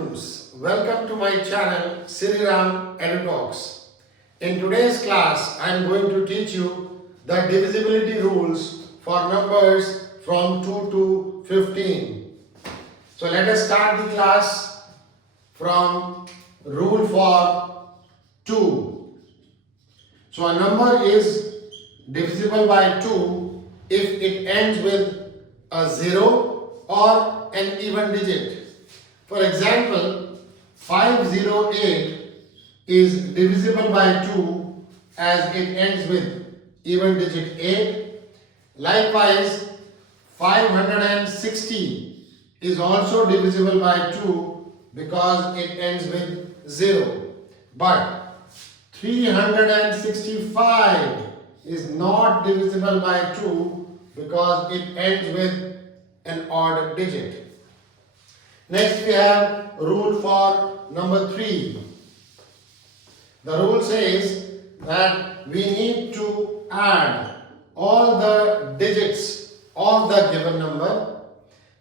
students, welcome to my channel Sriram EduTalks. In today's class, I am going to teach you the divisibility rules for numbers from 2 to 15. So let us start the class from rule for 2. So a number is divisible by 2 if it ends with a 0 or an even digit. For example, 508 is divisible by 2 as it ends with even digit 8. Likewise, 560 is also divisible by 2 because it ends with 0. But 365 is not divisible by 2 because it ends with an odd digit. Next we have rule for number 3. The rule says that we need to add all the digits of the given number,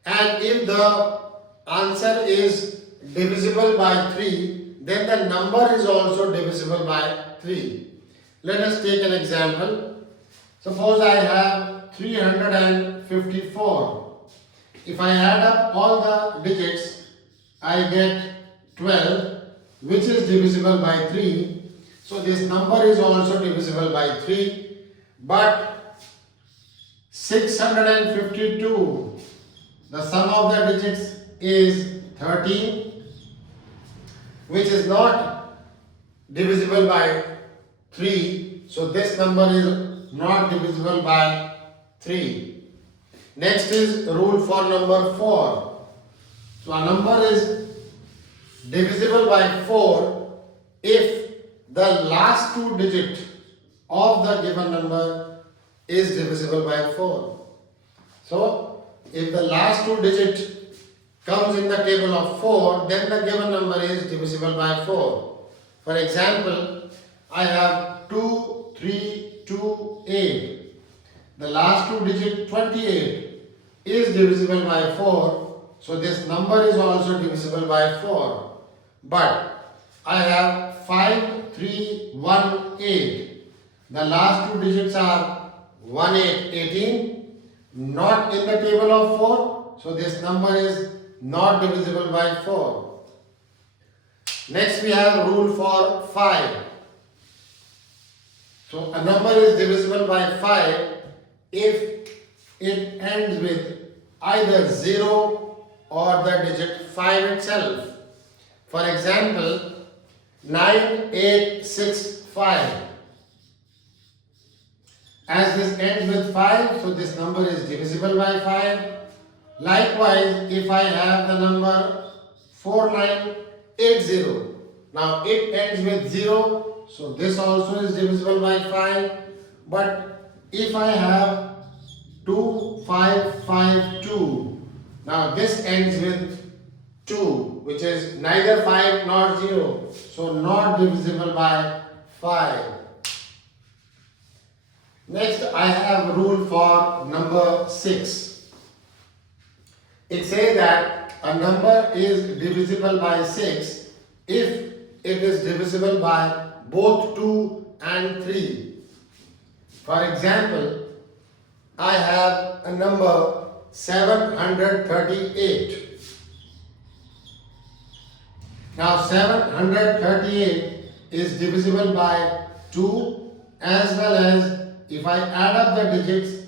and if the answer is divisible by 3, then the number is also divisible by 3. Let us take an example. Suppose I have 354. If I add up all the digits, I get 12, which is divisible by 3. So this number is also divisible by 3. But 652, the sum of the digits is 13, which is not divisible by 3. So this number is not divisible by 3. Next is rule for number 4. So a number is divisible by 4 if the last two digits of the given number is divisible by 4. So if the last two digits comes in the table of 4, then the given number is divisible by 4. For example, I have 2, 3, 2, 8. The last two digits 28 is divisible by 4. So this number is also divisible by 4. But I have 5, 3, 1, 8. The last two digits are 1, 8, 18. Not in the table of 4. So this number is not divisible by 4. Next we have rule for 5. So a number is divisible by 5 if it ends with either 0 or the digit 5 itself. For example, 9865. As this ends with 5, so this number is divisible by 5. Likewise, if I have the number 4980, now it ends with 0, so this also is divisible by 5. But if I have 2552, now this ends with 2, which is neither 5 nor 0, so not divisible by 5. Next I have rule for number 6. It says that a number is divisible by 6 if it is divisible by both 2 and 3. For example, I have a number 738. Now 738 is divisible by 2, as well as if I add up the digits,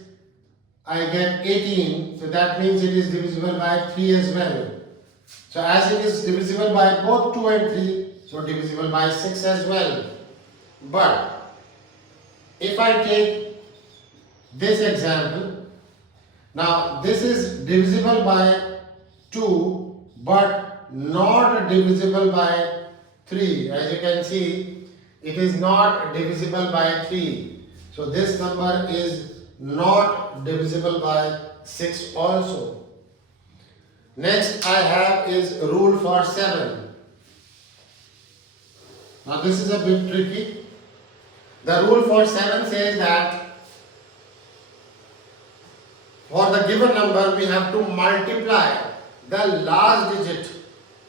I get 18. So that means it is divisible by 3 as well. So as it is divisible by both 2 and 3, so divisible by 6 as well. But if I take this example, now this is divisible by 2 but not divisible by 3. As you can see, it is not divisible by 3. So this number is not divisible by 6 also. Next I have is rule for 7. Now this is a bit tricky. The rule for 7 says that for the given number we have to multiply the last digit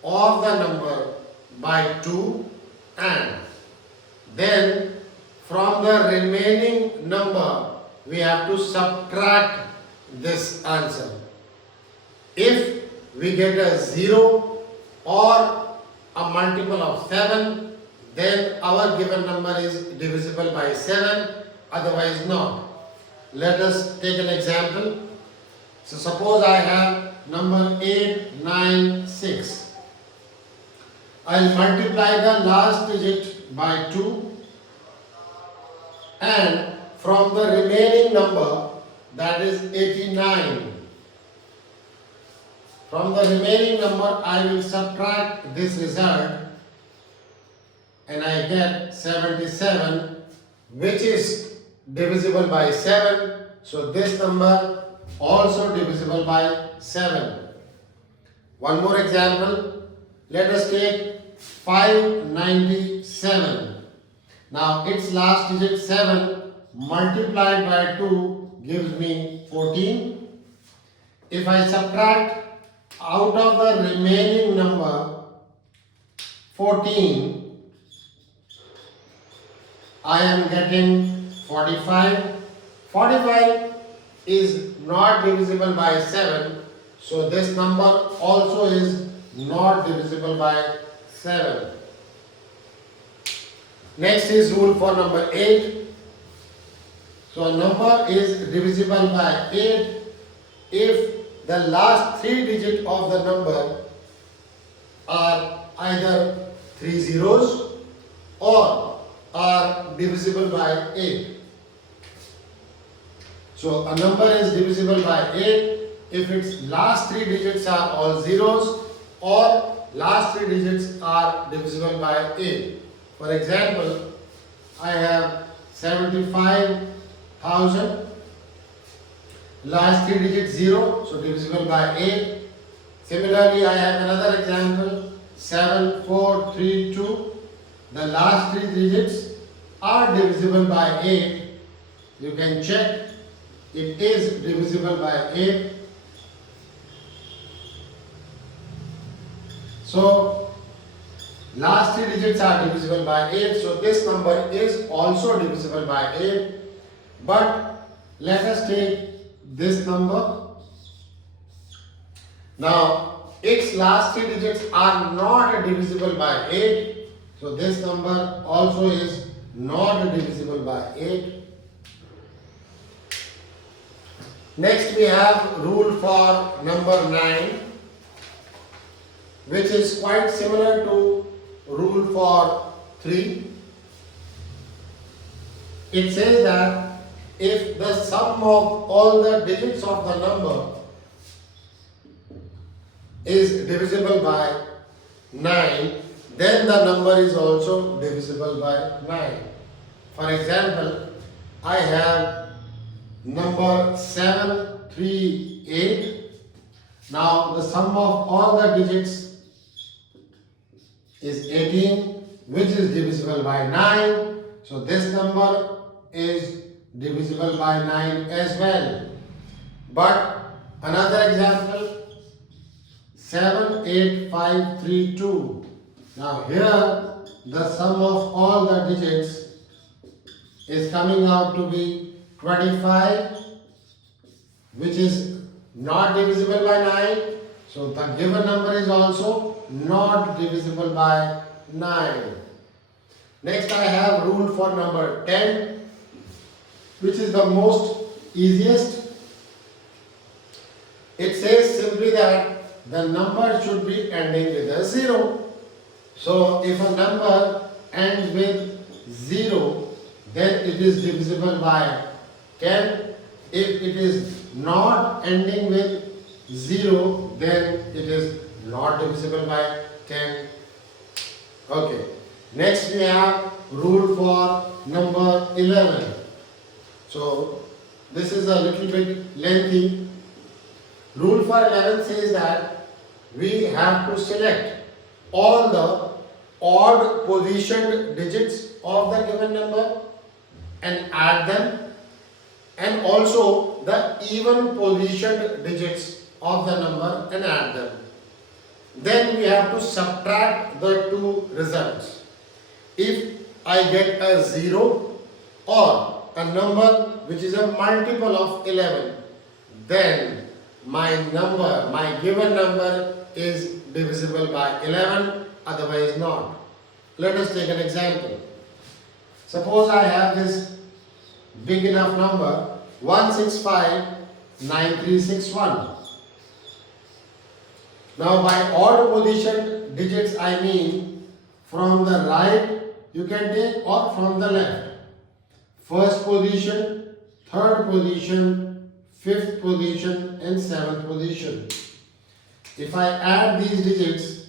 of the number by 2 and then from the remaining number we have to subtract this answer. If we get a 0 or a multiple of 7, then our given number is divisible by 7, otherwise not. Let us take an example. So suppose I have number 896. I'll multiply the last digit by 2 and from the remaining number, that is 89. From the remaining number I will subtract this result and I get 77, which is divisible by 7. So this number also divisible by 7. One more example. Let us take 597. Now its last digit 7 multiplied by 2 gives me 14. If I subtract out of the remaining number 14, I am getting 45. 45 is not divisible by 7, so this number also is not divisible by 7. Next is rule for number 8. So a number is divisible by 8 if the last 3 digits of the number are either 3 zeros or are divisible by 8. So a number is divisible by 8 if its last 3 digits are all zeros or last 3 digits are divisible by 8. For example, I have 75,000. Last 3 digits 0, so divisible by 8. Similarly, I have another example, 7432. The last 3 digits are divisible by 8. You can check, it is divisible by 8. So, last 3 digits are divisible by 8, so this number is also divisible by 8. But let us take this number. Now, its last 3 digits are not divisible by 8, so this number also is not divisible by 8. Next we have rule for number 9, which is quite similar to rule for 3. It says that if the sum of all the digits of the number is divisible by 9, then the number is also divisible by 9. For example, I have number 738. Now the sum of all the digits is 18, which is divisible by 9. So this number is divisible by 9 as well. But another example, 78532. Now here the sum of all the digits is coming out to be 25, which is not divisible by 9. So the given number is also not divisible by 9. Next I have rule for number 10, which is the most easiest. It says simply that the number should be ending with a 0. So if a number ends with 0, then it is divisible by 10. If it is not ending with 0, then it is not divisible by 10. Okay. Next we have rule for number 11. So this is a little bit lengthy. Rule for 11 says that we have to select all the odd positioned digits of the given number and add them, and also the even positioned digits of the number and add them. then we have to subtract the two results. If I get a 0 or a number which is a multiple of 11, then my given number is divisible by 11, otherwise not. Let us take an example. Suppose I have this big enough number 1659361. Now by odd position digits I mean from the right you can take or from the left. First position, third position, fifth position and seventh position. If I add these digits,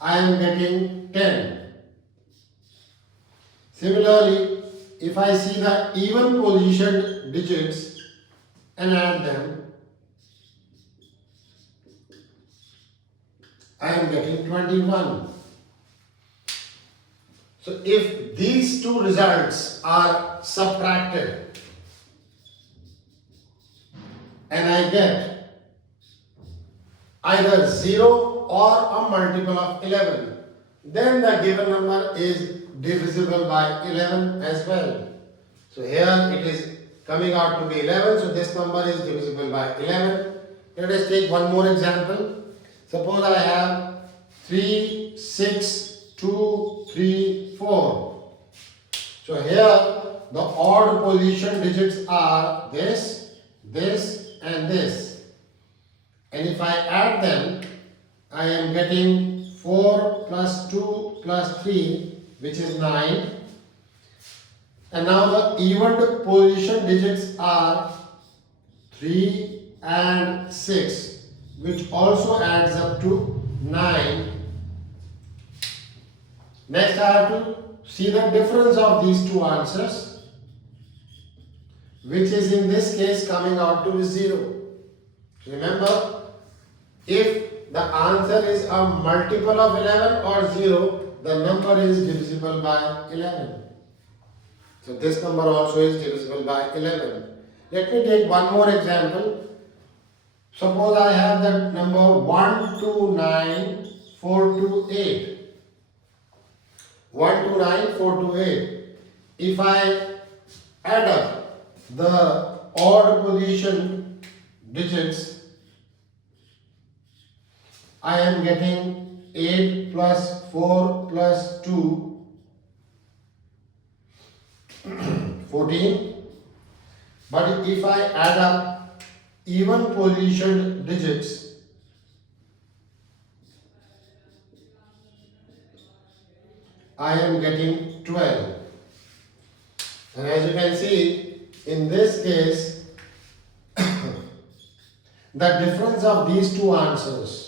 I am getting 10. Similarly, if I see the even positioned digits and add them, I am getting 21. So if these two results are subtracted and I get either 0 or a multiple of 11, then the given number is divisible by 11 as well. So here it is coming out to be 11, so this number is divisible by 11. Let us take one more example. Suppose I have 3, 6, 2, 3, 4. So here the odd position digits are this, this and this. And if I add them, I am getting 4 plus 2 plus 3, which is 9. And now the even position digits are 3 and 6, which also adds up to 9. Next I have to see the difference of these two answers, which is in this case coming out to be 0. Remember, if the answer is a multiple of 11 or 0, the number is divisible by 11. So this number also is divisible by 11. Let me take one more example. Suppose I have the number 129428. 129428. If I add up the odd position digits, I am getting 8 plus 4 plus 2, 14. But if I add up even position digits, I am getting 12. And as you can see, in this case, the difference of these two answers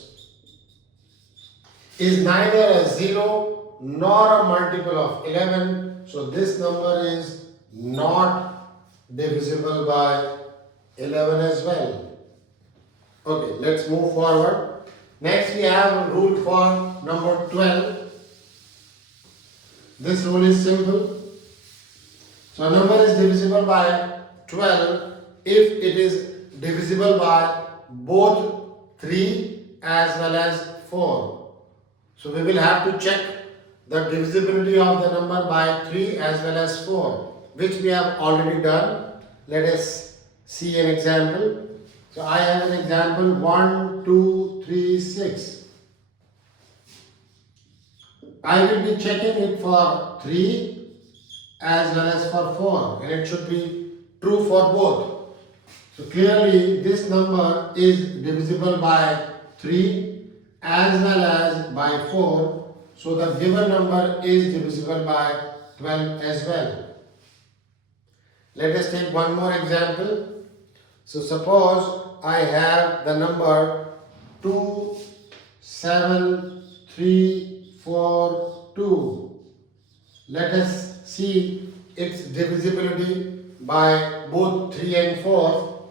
is neither a 0 nor a multiple of 11. So this number is not divisible by 11 as well. Okay, let's move forward. Next we have rule for number 12. This rule is simple. So a number is divisible by 12 if it is divisible by both 3 as well as 4. So we will have to check the divisibility of the number by 3 as well as 4, which we have already done. Let us see an example. So I have an example 1, 2, 3, 6. I will be checking it for 3 as well as for 4, and it should be true for both. So clearly this number is divisible by 3 as well as by 4. So the given number is divisible by 12 as well. Let us take one more example. So suppose I have the number 2, 7, 3, 4, 2. Let us see its divisibility by both 3 and 4.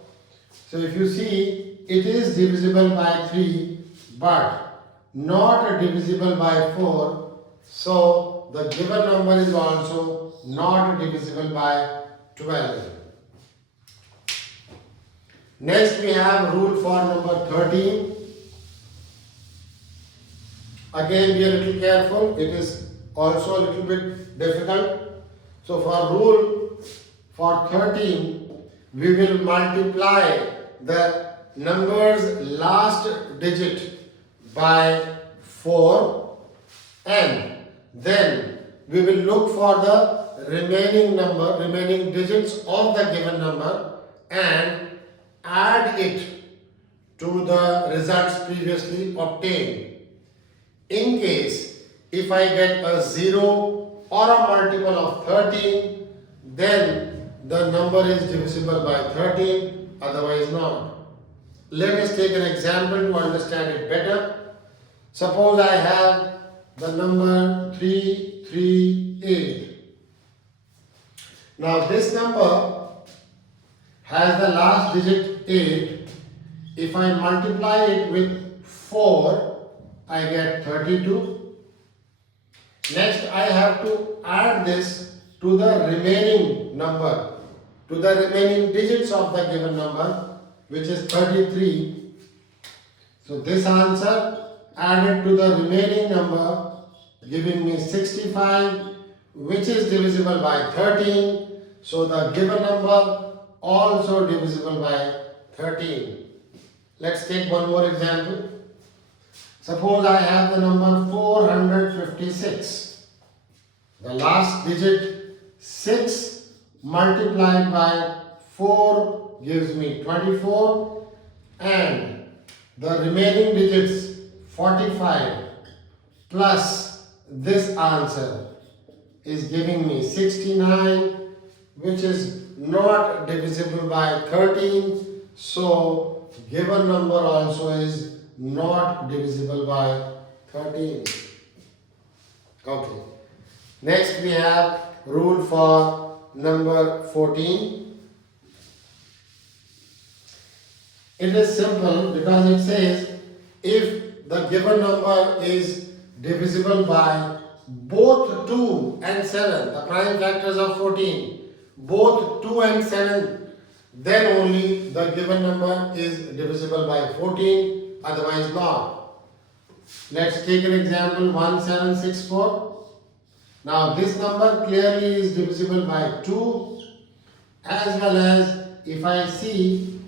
So if you see, it is divisible by 3 but not divisible by 4. So the given number is also not divisible by 12. Next we have rule for number 13. Again, be a little careful. It is also a little bit difficult. So for rule for 13, we will multiply the number's last digit by 4 and then we will look for the remaining digits of the given number and add it to the results previously obtained. In case if I get a 0 or a multiple of 13, then the number is divisible by 13, otherwise not. Let us take an example to understand it better. Suppose I have the number 338. Now this number has the last digit 8. If I multiply it with 4, I get 32. Next, I have to add this to the remaining number, to the remaining digits of the given number, which is 33. So this answer added to the remaining number giving me 65, which is divisible by 13. So the given number also divisible by 13. Let's take one more example. Suppose I have the number 456. The last digit 6 multiplied by 4 gives me 24 and the remaining digits 45 plus this answer is giving me 69, which is not divisible by 13. So given number also is not divisible by 13. Okay. Next we have rule for number 14. It is simple because it says if the given number is divisible by both 2 and 7, the prime factors of 14, both 2 and 7, then only the given number is divisible by 14, otherwise not. Let's take an example 1764. Now this number clearly is divisible by 2, as well as if I see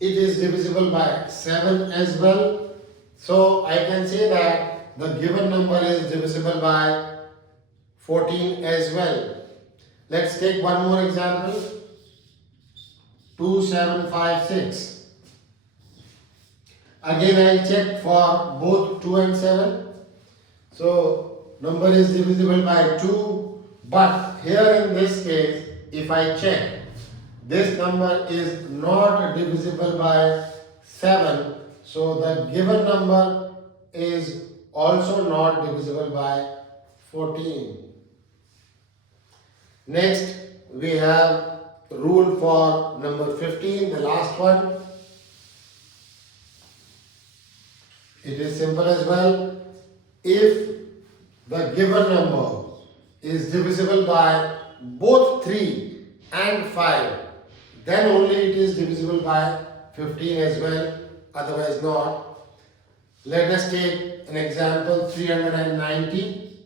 it is divisible by 7 as well. So I can say that the given number is divisible by 14 as well. Let's take one more example. 2756. Again I check for both 2 and 7. So number is divisible by 2, but here in this case if I check, this number is not divisible by 7, so the given number is also not divisible by 14. Next we have rule for number 15, the last one. It is simple as well. If the given number is divisible by both 3 and 5, then only it is divisible by 15 as well, otherwise not. Let us take an example 390.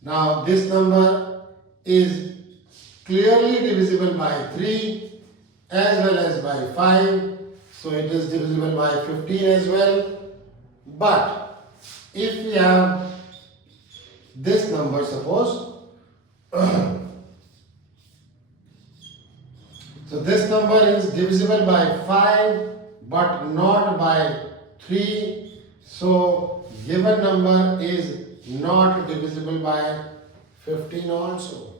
Now this number is clearly divisible by 3 as well as by 5, so it is divisible by 15 as well. But if we have this number, suppose so this number is divisible by 5 but not by 3, so given number is not divisible by 15 also.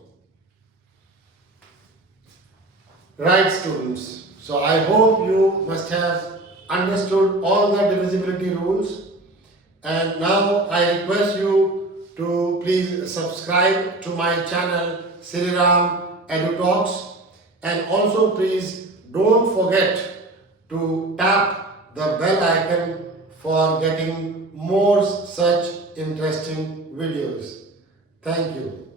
Right, students, so I hope you must have understood all the divisibility rules, and now I request you to please subscribe to my channel Sriram EduTalks, and also please don't forget to tap the bell icon for getting more such interesting videos. Thank you.